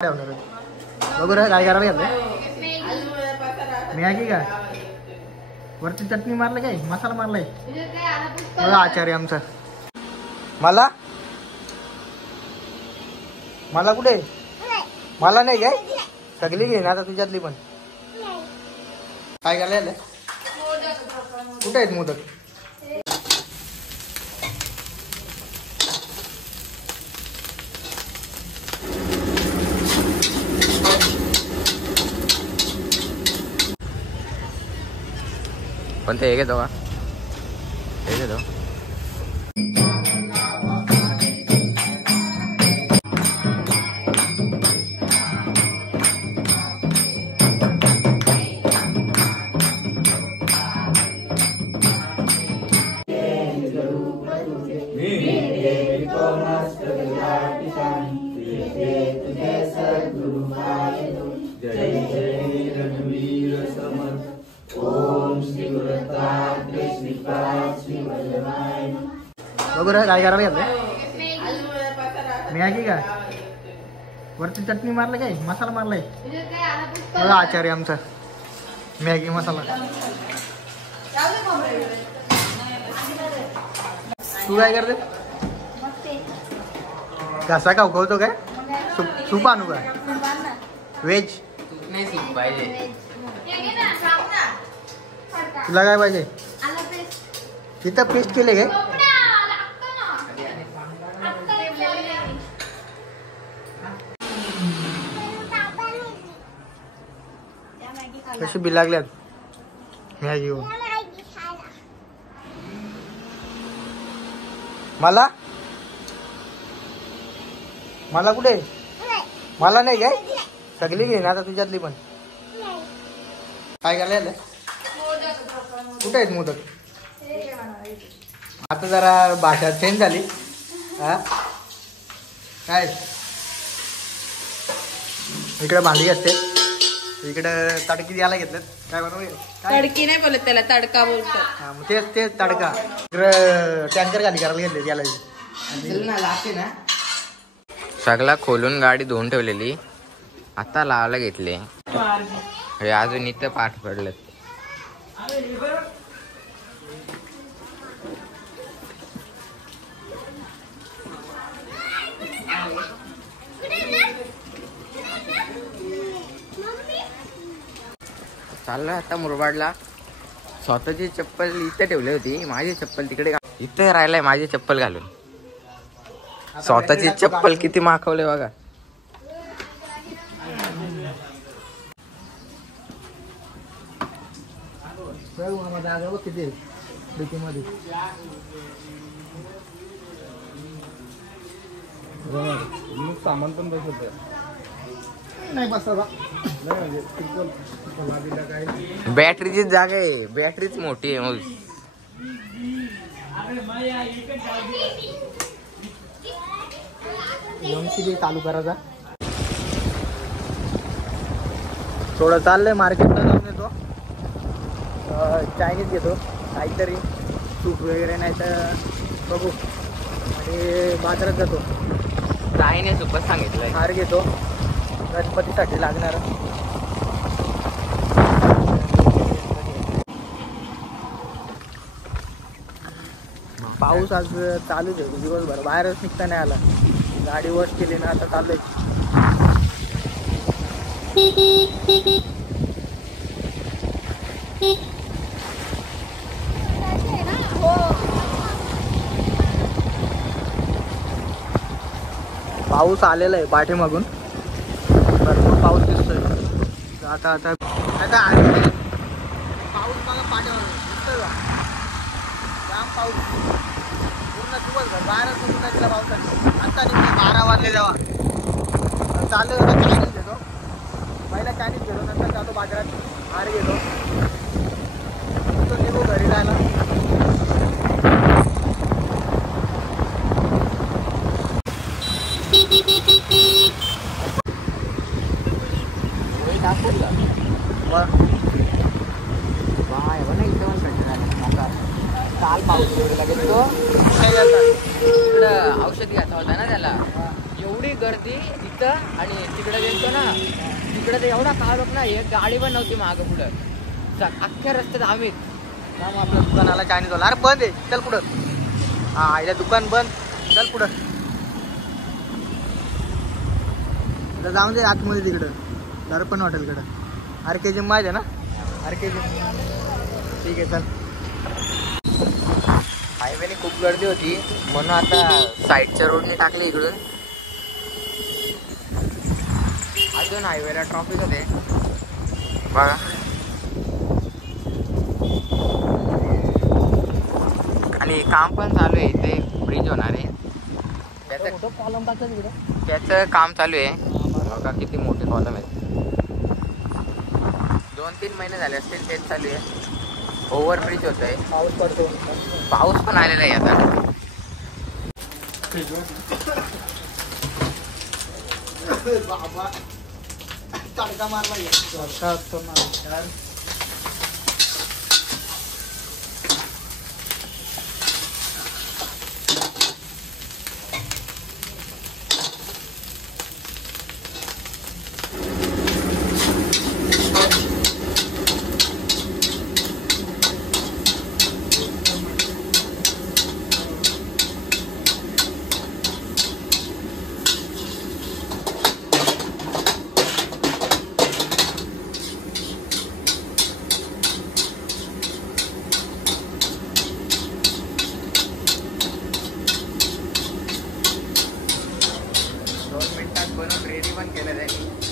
बघू रे काय करायला घेतलं मॅगी का वरती चटणी मारलं काय मसाला मारलाय बघा आचार्य आमचा मला मला कुठे मला नाही काय सगळी घेईन आता तुझ्यातली पण काय करायला कुठे आहेत मोदक कोणते हे घेतो का हे घेतो बघू रे काय करायला घेतलं मॅगी का वरती चटणी मारलं काय मसाला मारलाय बघा आचार्य आमचा मॅगी मसाला तू काय करते कसा का उकवतो काय सूप आणू का व्हेज नाही सूप पाहिजे तुला काय पाहिजे तिथं पेस्ट केले काय कशी बी लागल्यात मॅगी मला मला कुठे मला नाही काय सगळी घेईन आता तुझ्यातली पण काय करायला कुठे आहेत मोदक आता जरा भाषा चेंज झाली हा काय इकडे भांडी असते इकडे तडकी द्यायला घेतलं काय बनवू तडकी नाही बोलत त्याला तडका बोलतो हा मग तेच तेच तडका इकडं टँकर खाली करायला घेतले त्याला सगळा खोलून गाडी धुवून ठेवलेली आता लावायला घेतले हे अजून इथं पाठ पडलं चाललोय आता मुरबाडला स्वतःची चप्पल इथे ठेवली होती माझी चप्पल तिकडे इथे राहिलाय माझी चप्पल घालून स्वतःची चप्पल किती माखवले बघा किती मध्ये सामान पण बसत नाही बसता बॅटरीचीच जागा आहे बॅटरीच मोठी आहे मग एमसीबी चालू करायचा थोडं चाललंय मार्केटला जाऊन येतो चायनीज घेतो काहीतरी सूप वगैरे नाही तर बघू आणि बाजारात जातो ताईने सुपर सांगितलंय हार घेतो गणपतीसाठी लागणार पाऊस आज चालूच आहे दिवसभर बाहेरच निघता नाही आला गाडी वॉश केली ना आता चालू आहे पाऊस आलेला आहे पाठीमागून भरपूर पाऊस दिसतोय आता आता आता पाऊस बघा पाठीमागून दिसतोय का जाम पाऊस पूर्ण दिवसभर बाहेरच सुद्धा तिला पावसाने आता निघते 12 वाजले जेव्हा चालू चायनीज घेतो पहिला चायनीज घेतो नंतर जातो बाजारात हार घेतो निघू घरी जायला काल पाऊस लागेल तो इकडं औषध घ्यायचा होता ना त्याला एवढी गर्दी तिथं आणि तिकडे गेलतो ना तिकडे तर एवढा काळ ना एक गाडी पण नव्हती मागं पुढं अख्ख्या रस्त्यात आम्ही मग आपल्या दुकानाला चायनीज वाला अरे बंद आहे चल पुढं हा इथं दुकान बंद चल पुढं इथं जाऊन दे आतमध्ये तिकडं दर्पण हॉटेलकडं RK जिम माहिती आहे ना RK जिम ठीक आहे चल हायवेने खूप गर्दी होती म्हणून आता साईडच्या रोडने टाकले इकडून अजून हायवेला ट्रॉफिक होते बघा आणि काम पण चालू आहे इथे ब्रिज होणार आहे त्याचं काम चालू आहे बघा किती मोठे कॉलम आहेत 2-3 महिने झाले असतील तेच चालू आहे ओव्हरब्रिज होत आहे पाऊस पडतो पाऊस पण आलेला आहे आता बाबा तडका मारला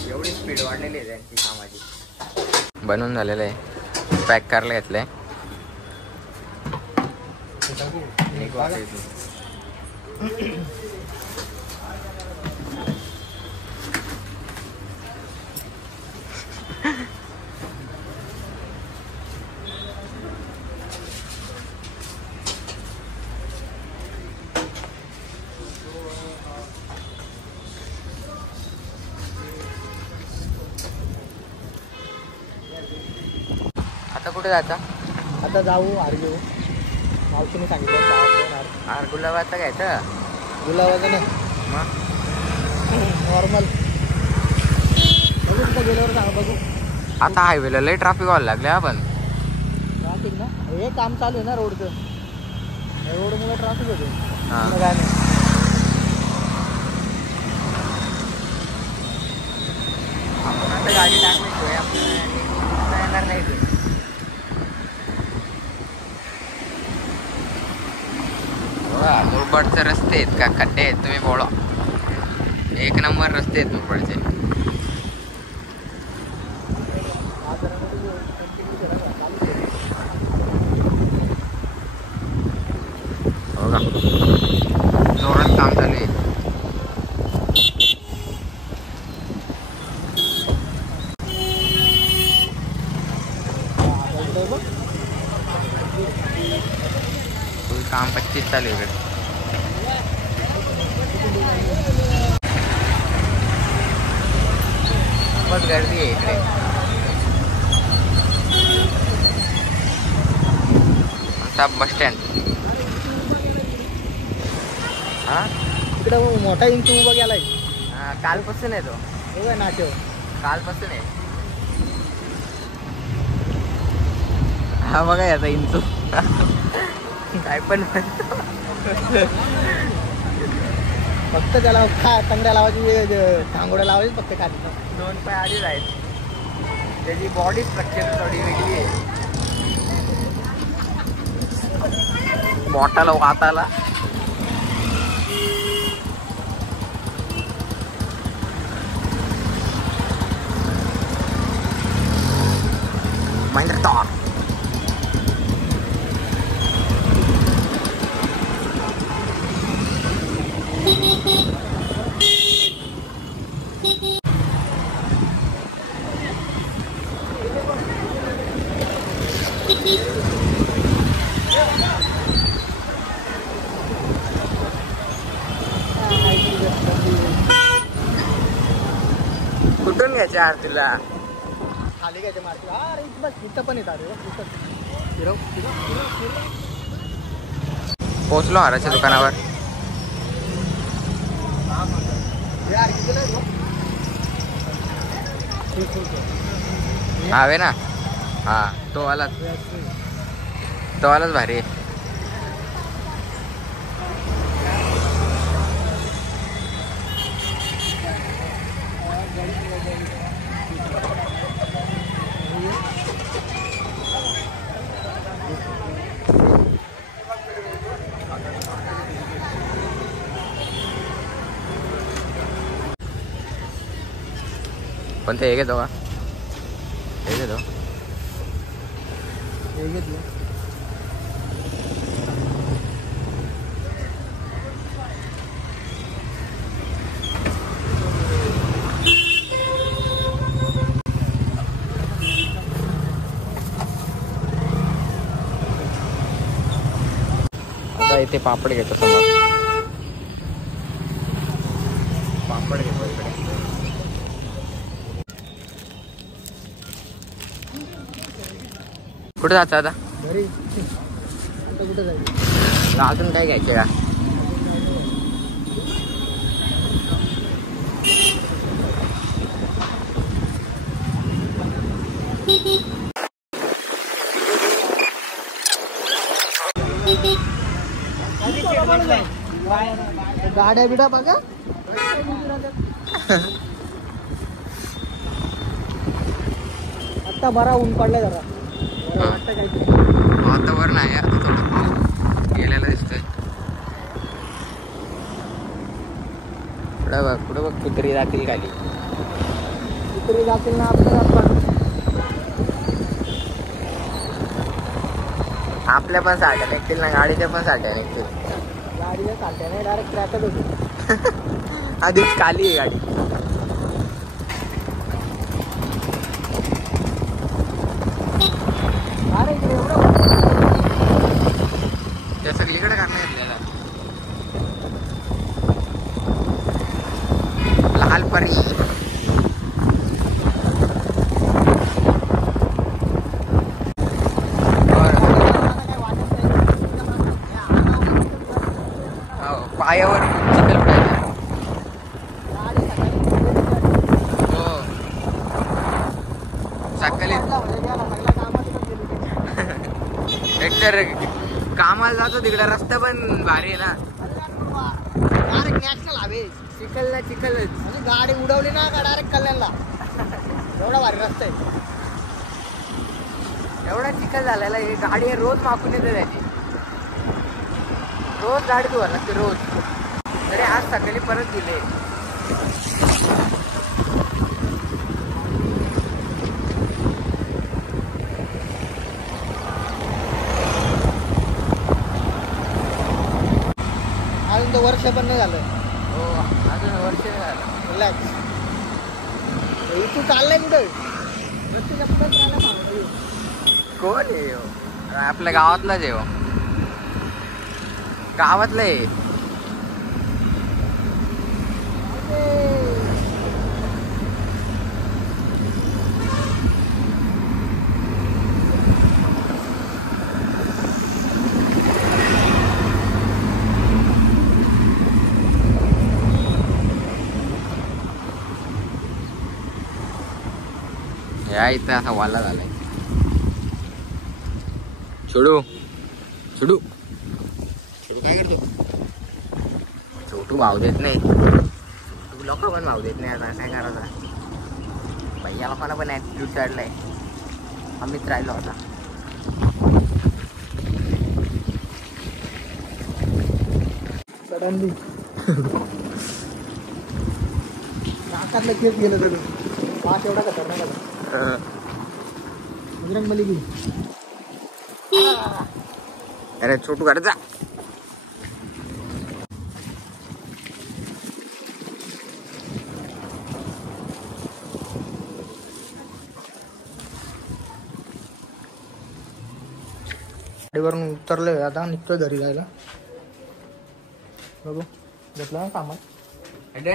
एवढी स्पीड वाढलेली आहे त्यांची कामाची बनवून झालेलं आहे पॅक करायला घेतलंय आता कुठे जायचा आता जाऊ आरगू मावशीने सांगितलं गुलाबाचा घ्यायचं गुलाबाचं ना मग नॉर्मल बघू तिथं गेल्यावर सांग बघू आता हायवेला लय ट्रॅफिक व्हायला लागले आपण ट्राफिक ना हे काम चालू आहे ना रोडचं रोडमुळे ट्राफिक होते हां काय नाही आपण आता गाडी टाकल्याशिवाय आपल्याला येणार नाही ते मुरबाडचे रस्ते आहेत का खड्डे आहेत तुम्ही बोला 1 नंबर रस्ते आहेत मुरबाडचे हो का जोरात काम चालू आहे काम 25 चालू आहे इकडे खूपच गर्दी आहे इकडे आता बस स्टँड हा तिकडे मोठा इंच उभा गेलाय कालपासून आहे तो हो नाट्य कालपासून आहे हा बघा याचा इंचू काय पण फक्त त्याला तंगड्या लावायची टांगोड्या लावायची फक्त खाली 2 पाय आधीच आहेत त्याची बॉडी स्ट्रक्चर थोडी वेगळी आहे मोठाला वाताला महिंद्रा टॉर कुठून घ्यायचे यार तुला खाली घ्यायचे मारती अरे बस इथं पण येतात फिरव पोचलो हाराच्या दुकानावर हवे ना हा तो वालाच भारी आहे. पण ते हे घेतो का हे घेतो हे घेतलं. आता इथे पापड घेतो समोर. पापड घेतो इकडे. कुठे जायचं आता? घरी कुठं जायचं? अजून काय घ्यायचे का? गाड्या बिड्या बघा. आता बरा ऊन पडलाय जरा. वातावरण आहे आता थोडं गेलेलं दिसतंय. पुढे बघ कुत्री जातील खाली. कुत्री जातील ना आपल्याला. आपल्या पण साठ्या निघतील ना गाडीच्या पण साठ्या निघतील. गाडीच्या साठ्याने डायरेक्ट क्रॅकच होती. आधीच खाली आहे गाडी. अरे इकडे एवढं त्या सगळीकडे करणार घेतलेला लाल परी. पायावर चिखल पडायचा. हो सकाळी एकतर कामाला जातो तिकडे रस्ता पण भारी आहे ना. डायरेक्ट नॅशनल हवे. चिखलला चिखलच. म्हणजे गाडी उडवली ना का डायरेक्ट कल्याणला. एवढा भारी रस्ता आहे. एवढा चिखल झालेला आहे. गाडी रोज मागून येते त्याची. रोज गाडी धुवा लागते रोज. तरी आज सकाळी परत दिले. अजून तर वर्ष पण नाही झालं. हो अजून वर्ष झालं. रिलॅक्स. तू चाललाय कुठं? रस्त्याच्या पुढे चालला सांगतो. कोण आहे हो? आपल्या गावातलाच आहे हो. गावातलं आहे. या इथं असा वाला झालाय. छोडू छोडू छोटू काय करतो? छोटू भाव देत नाही. तू लोक पण भाव देत नाही. आता काय करायचं? भैया लोकांना पण ॲटिट्यूड चढलाय. आम्हीच राहिलो आता. सडनली नाकातलं केस गेलं तरी वास एवढा खतरनाक झाला. बजरंग बली की. अरे छोटू घरात जा. गाडीवरून उतरलोय आता. निघतोय घरी जायला. बघू घेतलं ना सामान.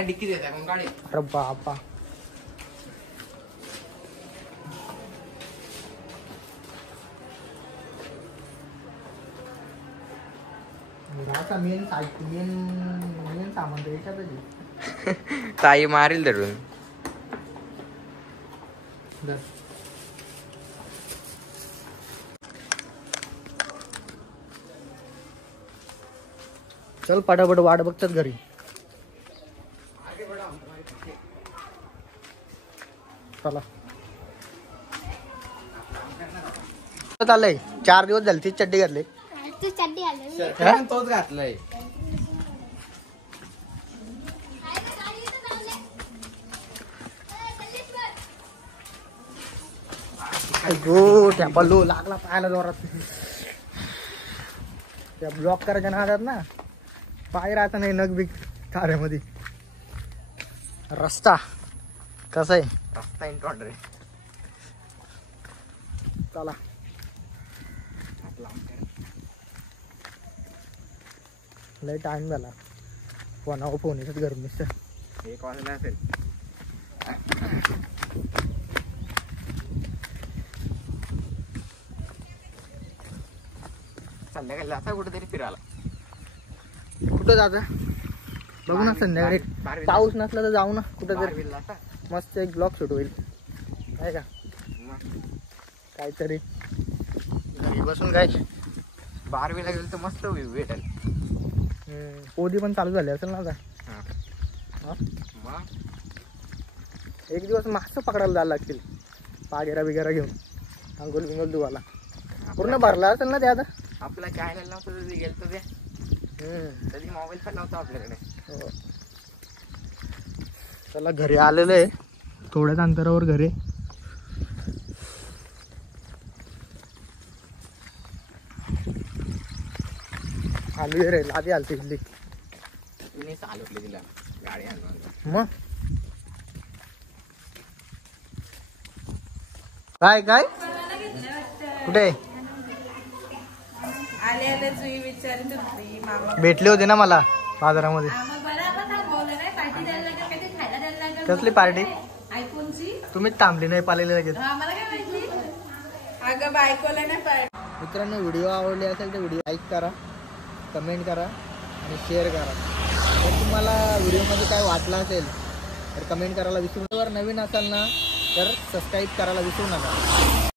डिक्की देत आहे गाडी. अरे बापा. मेन सामान द्यायच्या पाहिजे. ताई मारील धरून. चल पटापट वाट बघतात घरी. चला चाललंय. 4 दिवस झाले तीच चड्डी घातली. तू चड्डी आली तोच घातलाय. गो त्या पल्लू लागला पायाला जोरात. त्या ब्लॉक करायच्या नादात ना पाय राहता नाही नग बिग ताऱ्यामध्ये. रस्ता कसा आहे? रस्ता इंटॉर्डर आहे. चला लय टाइम झाला. फोनावर फोन येतात घर मिस्टर. 1 वाजला असेल. संध्याकाळी जाता कुठेतरी फिरायला. कुठं जाता बघू ना संध्याकाळी. बारवीला. पाऊस नसला तर जाऊ ना कुठं तरी. बारवीला जाता? मस्त एक ब्लॉग शूट होईल आहे का मग काहीतरी. घरी बसून काय. 12वीला गेलं तर मस्त भेटेल. पोदी पण चालू झाली असेल ना आता. हा? मग एक दिवस मासे पकडायला जायला लागतील. पागेरा बिगेरा घेऊन अंगोल बिंगोल धुवाला. पूर्ण भरला असेल ना ते आता. आपला चॅनल नव्हतं ते गेलं ते. तरी मोबाईल पण नव्हता आपल्याकडे. हो. चला घरी आलेलं आहे. थोड्याच अंतरावर घरी. आली रे आधी आलती इथली. तुम्ही चालवले तिला गाडी आणून. मग काय काय कुठे आले आले जुई विचारत होती मामा. भेटले होते ना मला बाजारामध्ये. कसली पार्टी? आयफोनची. तुम्हीच थांबली नाही पालेले लगेच. आम्हाला काय माहिती. अगं बायकोला नाही पाहिजे. मित्रांनो व्हिडिओ आवडले असेल तर व्हिडिओ लाईक करा, कमेंट करा आणि शेअर करा. जर तुम्हाला व्हिडिओमध्ये काय वाटलं असेल तर कमेंट करायला विसरू नका. नवीन असाल ना तर सबस्क्राईब करायला विसरू नका.